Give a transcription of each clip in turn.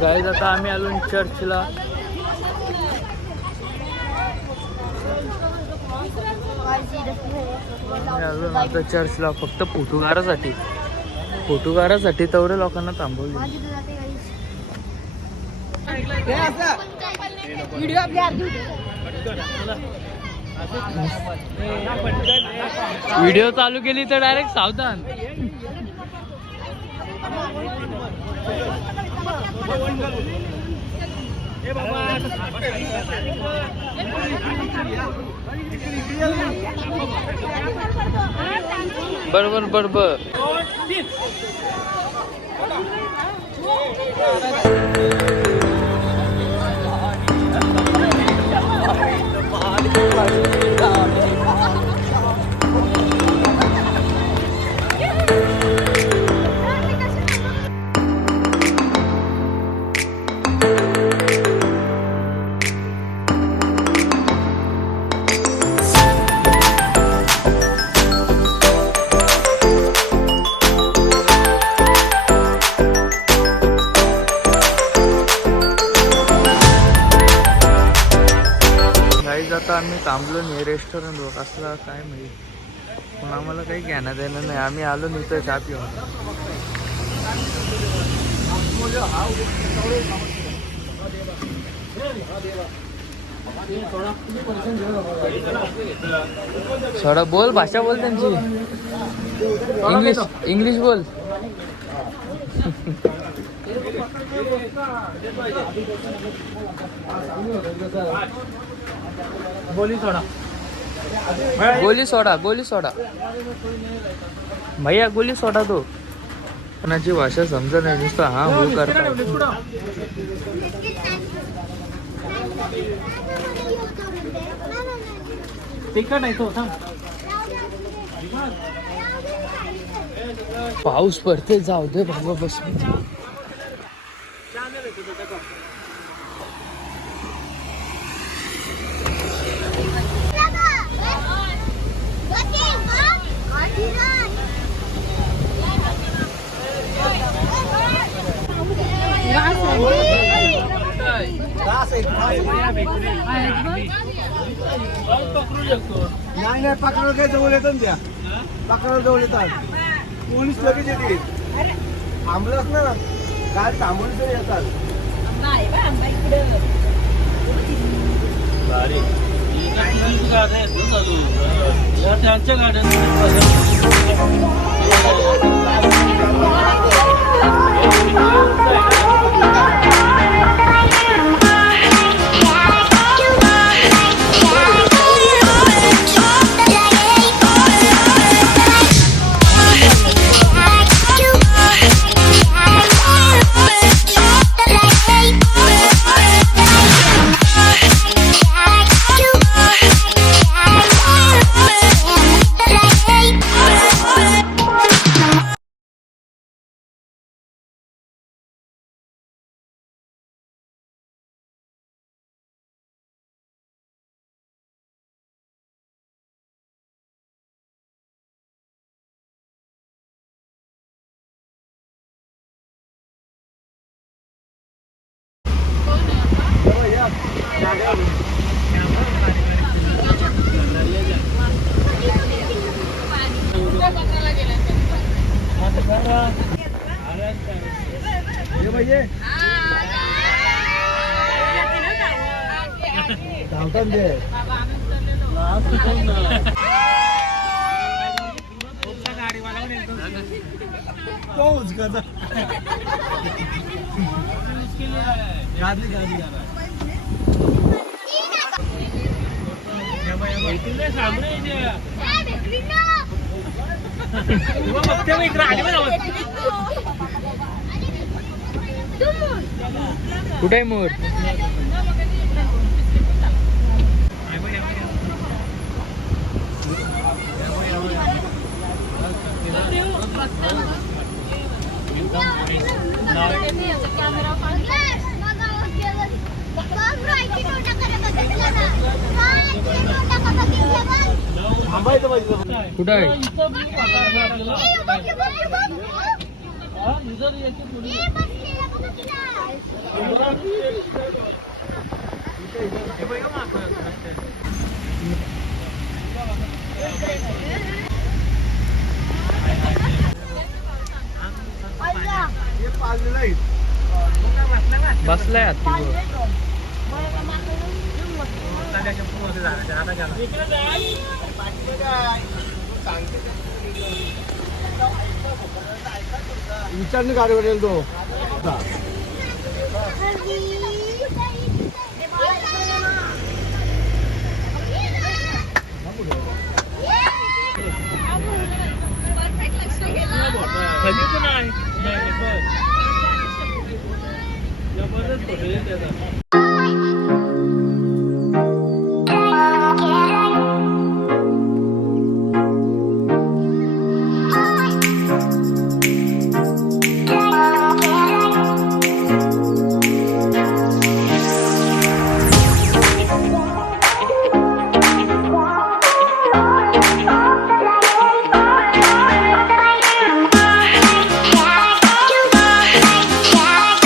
Guys आता आम्ही आलो चर्चला. आलो आता चर्चला फक्त फोटोकारासाठी तेवढ्या लोकांना थांबवले. व्हिडिओ चालू केली तर डायरेक्ट सावधान. बरोबर. आता आम्ही थांबलो नाही रेस्टॉरंट वर कसला काय माहिती पण आम्हाला काही घेणं देणं नाही. आम्ही आलो नाही तर चहा पिऊन. थोडा बोल भाषा बोल त्यांची. इंग्लिश बोल. गोली सोडा भैया गोली सोडा. तो कोणाची भाषा समजत नाही नुसतं हा हो करता. पाऊस पडते जाऊ दे बाबा बस. नाही पकडायला काय जवळ येतात द्या. पकडायला जवळ येतात पोलीस लगेच येते. थांबलंच ना गाडी थांबवली तरी येतात. कुठे मोर थांबायचं पाहिजे. कुठं आहे? हे पाळलेलं आहे. बसलाय हत्तीवर. विचारणी गाडी वाटेल तो.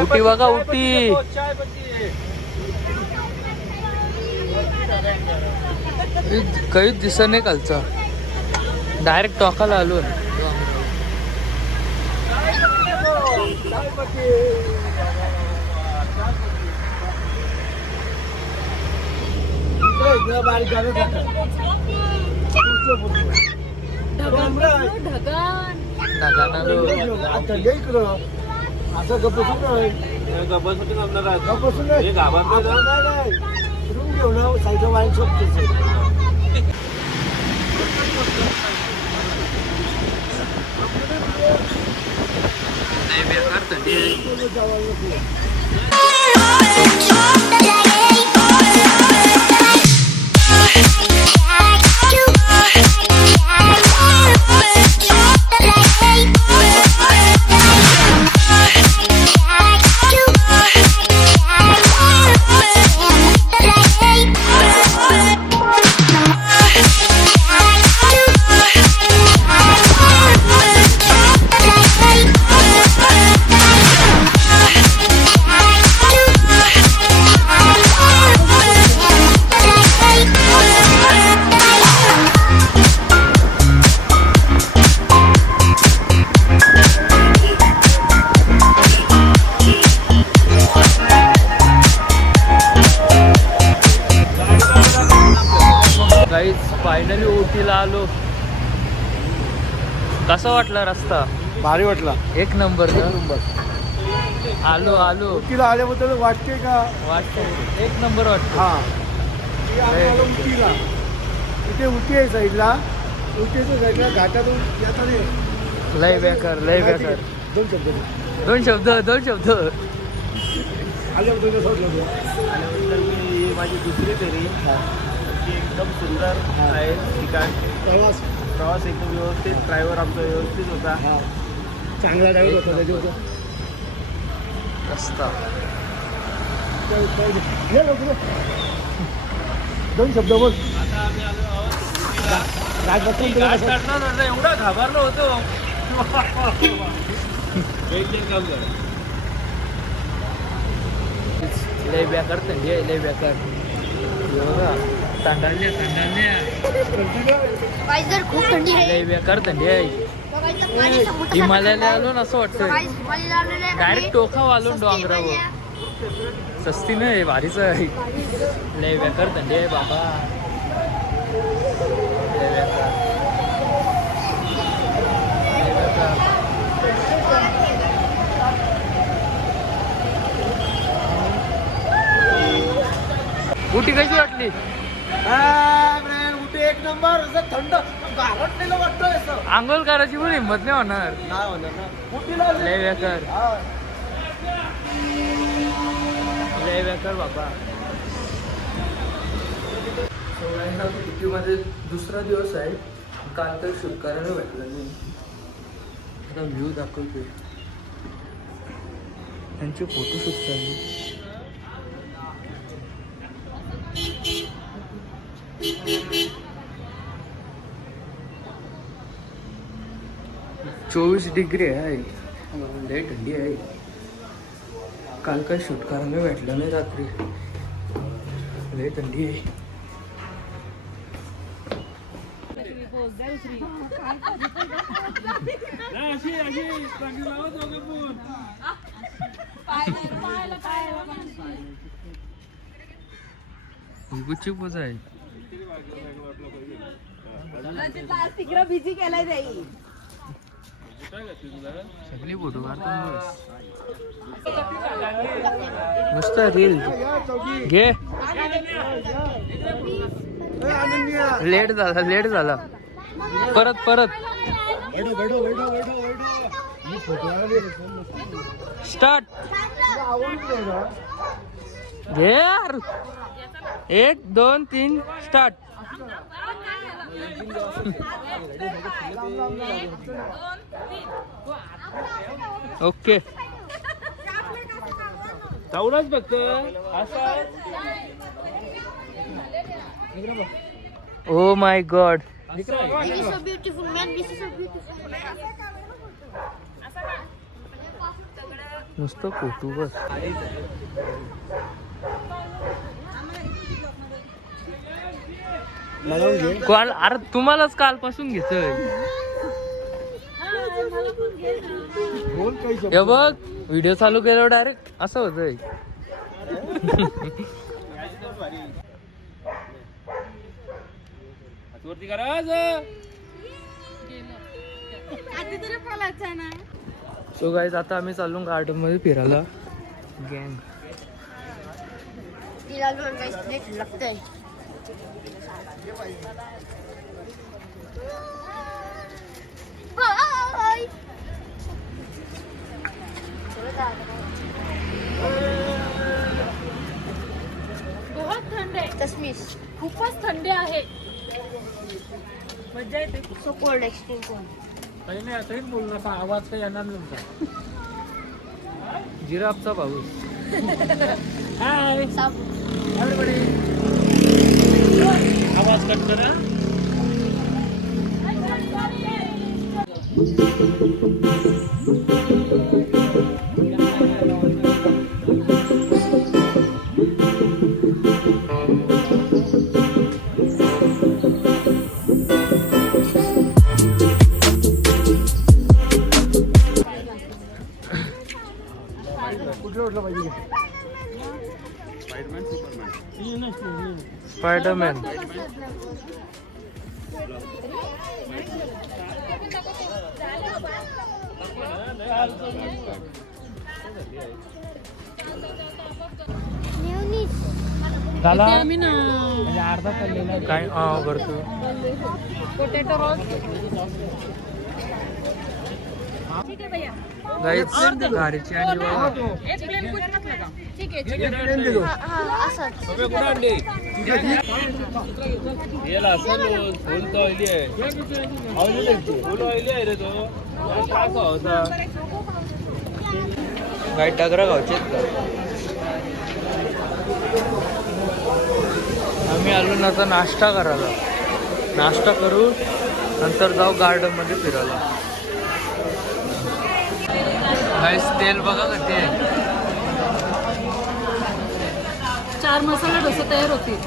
उटी बघा उटी. काहीच दिसत नाही कालचा. डायरेक्ट टोकाला आलो. बारीक असं गप्पसून नाही. गप्पसून नाही. घेऊ ना साईडला वाईन शॉप. फायनली उटीला आलो. कसा वाटला रस्ता? भारी वाटला. एक नंबर का? नंबर. आलो आलो. उटीला आल्याबद्दल वाटते का? वाटतं एक नंबर वाटतं. हा उटीला. इथे उटी आहे साईडला. उटीच्या साईडला घाटातून येताना लय बेकार लय बेकार. दोन शब्द दोन शब्द दोन शब्द. आल्याबद्दल आल्याबद्दल मी माझी दुसरी फेरी. एकदम सुंदर आहे ठिकाण. प्रवास एकदम व्यवस्थित. ड्रायव्हर आमचा व्यवस्थित होता. चांगला ड्रायव्हर होता त्याच्यावर. रस्ता दोन शब्द बोल. आता आम्ही आलो आहोत राज एवढा घाबरलो होतो. काम करा. लय बेकार थंडी आहे लय बेकार. तांदळल्या तांदळल्या जर खूप थंडी आहे. लय बेकार थंडी आहे. हिमालयाला आलो ना असं वाटतं. डायरेक्ट टोकाव आलो डोंगरावर. सस्ती नाही भारीच आहे. लय बेकार थंडी आहे बाबा. लय बेकार लय बेकार. उटी कशी वाटली? उटी एक नंबर. असं थंड गारटलेलं वाटतंय असं. आंघोळ करायची पण हिंमत नाही होणार. नाही होणार ना. उटीला लय बेकार हा. लय बेकार बाबा. उटीमध्ये दुसरा दिवस आहे. काल तर शूट करायला भेटलं नाही. आता व्ह्यू दाखवतोय. त्यांचे फोटोशूट चालू. 24 डिग्री आहे. लय थंडी आहे. काल काय शूट करायला भेटलं नाही रात्री. लय थंडी आहे. गुच्ची पोच आहे. बिझी केलाय जाईल. सगळी फोटो काढतो मस्त रील घे. लेट झाला परत स्टार्ट. घे यार. 1 2 3 स्टार्ट. ओके. जाऊनच फक्त oh my God. This is so beautiful, man. This is so beautiful. नुसतं फोटो बस. काल अरे तुम्हालाच कालपासून घेतोय. हे बघ व्हिडिओ चालू केल्यावर डायरेक्ट असं होतंय. वरती करा. सो गाईज आता आम्ही चाललो गार्डन मध्ये फिरायला. गँग तिला लोन गाइस नेट लगतंय. बाय. बहुत थंड आहे. चष्मीस. खूपच थंडी आहे. मजा येते. So cold, extreme cold. काही नाही आता बोलण्याचा आवाज काही येणार नव्हता. जिराफचा पाऊस. हाय साप. आवाज कट करा. स्पायडरमॅन. झाला आम्ही ना अर्धा चाललेला काय करतो. Potato role. गाईच गाडीची आणि बघा. एक प्लेन कुछ नसलं का? ठीक आहे. असंच. याला असं फुल ऑइली आहे. फुल ऑइली आहे रे तो. कसा होता गाई डगरा गावचे का. आम्ही आलो ना आता नाश्ता करायला. नाश्ता करू नंतर जाऊ गार्डन मध्ये फिरायला. गाईस तेल बघा कधी आहे. 4 मसाला डोसा तयार होतील.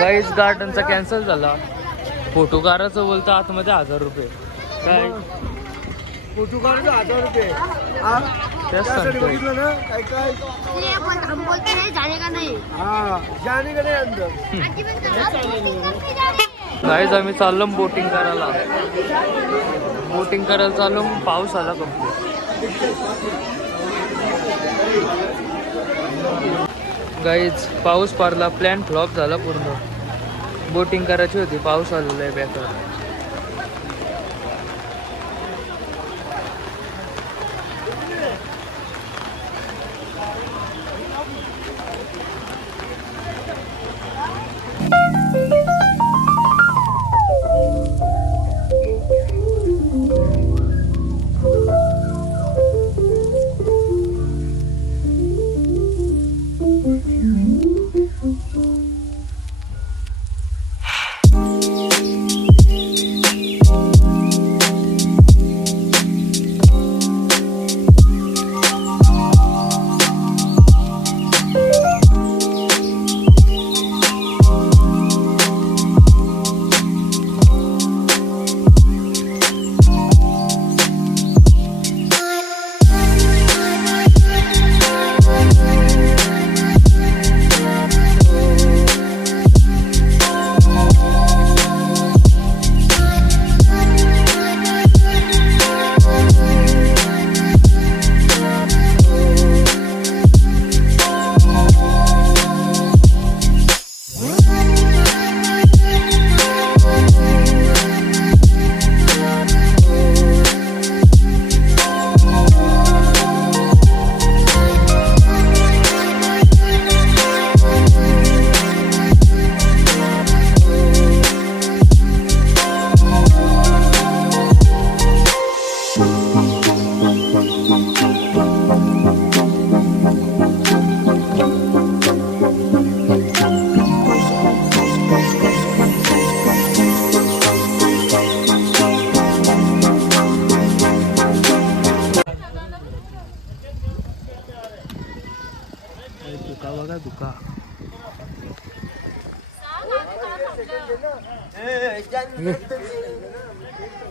गाईस गार्डनचा कॅन्सल झाला. फोटो काढायचं बोलतं आतमध्ये 1000 रुपये. काय पोर्तुगालचे 1000 रुपये. हा तेच त्यासाठी सांगतोय. बघितलं ना काय काय. ये पण हम बोलते हैं जाने का नहीं. हा जाने का नाही अंदर. गाईज आम्ही चाललो बोटिंग करायला. बोटिंग करायला चाललो पाऊस आला कंप्लीट. गाईज पाऊस पडला. प्लॅन फ्लॉप झाला पूर्ण. बोटिंग करायची होती पाऊस आलेला आहे बेकार.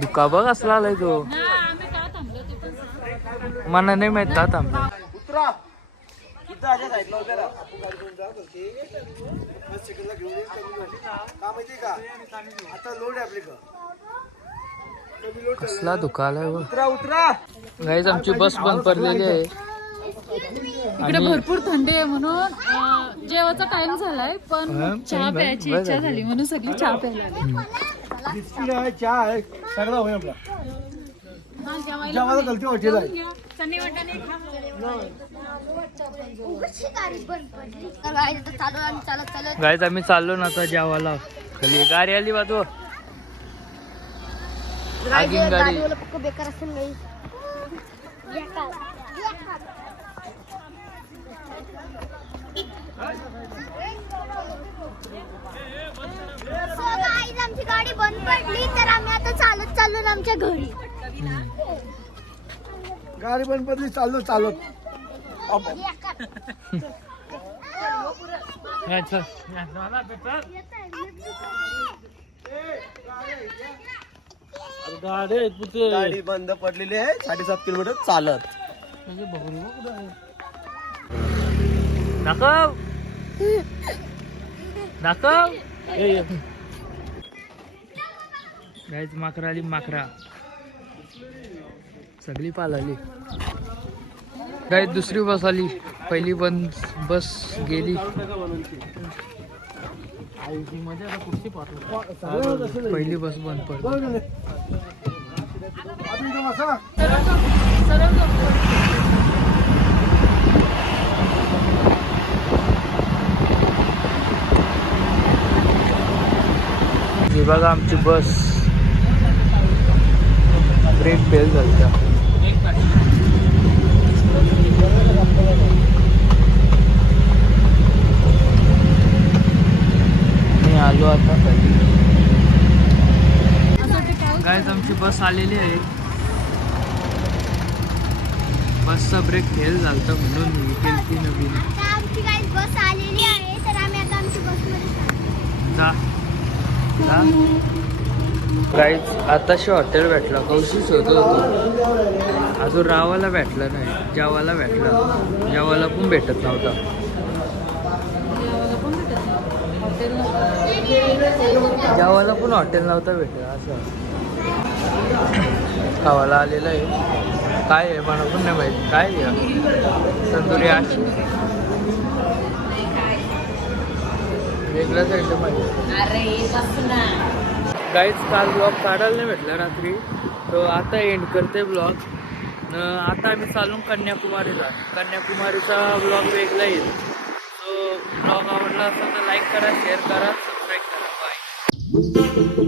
दुका बघ असला आलाय तो. हा आम्ही का थांबलो ते पण सांग. मला नाही माहित का थांबला. उतरा इथं आल्या साईडला उभ्या राहा. आपण गाडी घेऊन जात होती. 5 सेकंदला घेऊन येईल कमी झाली. का माहिती का आता लोड आहे आपल्याकडं. कमी लोड कसला दुका आलाय बघ. उतरा उतरा. गाईज आमची बस बंद पडलेली आहे. इकडे भरपूर थंडी आहे म्हणून जेवायचा टाइम झालाय पण चहा प्यायची इच्छा झाली म्हणून सगळी चहा प्यायला लागली. बिस्किट आहे चहा आहे सगळं होईल आपला. जेवायला गलती हॉटेल आहे. चणे वाटाणे खा. उगाचची गाडी बंद पडली. तर गाडी तर चालू आणि चालत चालत गाईज आम्ही चाललो ना आता जेवायला. खाली गाडी आली बाजू. आगीन गाडी. गाडीवाला पक्क बेकार असेल नाही. आमची गाडी बंद पडली तर आम्ही आता चालत चाललो ना आमच्या घरी. गाडी बंद पडली चाललो चालत. गाडी बंद पडलेली आहे 7.5 किलोमीटर चालत. दाखव दाखव. गाईज माकरा आली. माकरा सगळी पाल आली. गाईज दुसरी बस आली. पहिली बस गेली. पहिली बस बंद पडली. ही बघा आमची बस ब्रेक फेल झालता. मी आलो आता खाली. गाईज आमची बस आलेली आहे. बसचा ब्रेक फेल झालता म्हणून मी केली नवीन. आता आमची गाडी बस आलेली आहे तर आम्ही आता आमची बसमध्ये जा गाईज आताशी हॉटेल भेटला. कौशी शोधत होतो. अजून रावाला भेटला नाही. जेवायला भेटला. जेवायला पण भेटत नव्हता. जेवायला पण हॉटेल नव्हता भेटला. असं खावायला आलेलं आहे. काय आहे मला पण नाही माहिती. काय आहे तंदुरी अशी वेगळ्याच आयटम आहे. गाईज काल ब्लॉग काढायला नाही भेटला रात्री. तो आता एंड करते ब्लॉग. आता आम्ही चालून कन्याकुमारीला. कन्याकुमारीचा ब्लॉग वेगळा येईल. तो ब्लॉग आवडला असेल तर लाईक करा, शेअर करा, सबस्क्राईब करा. बाय.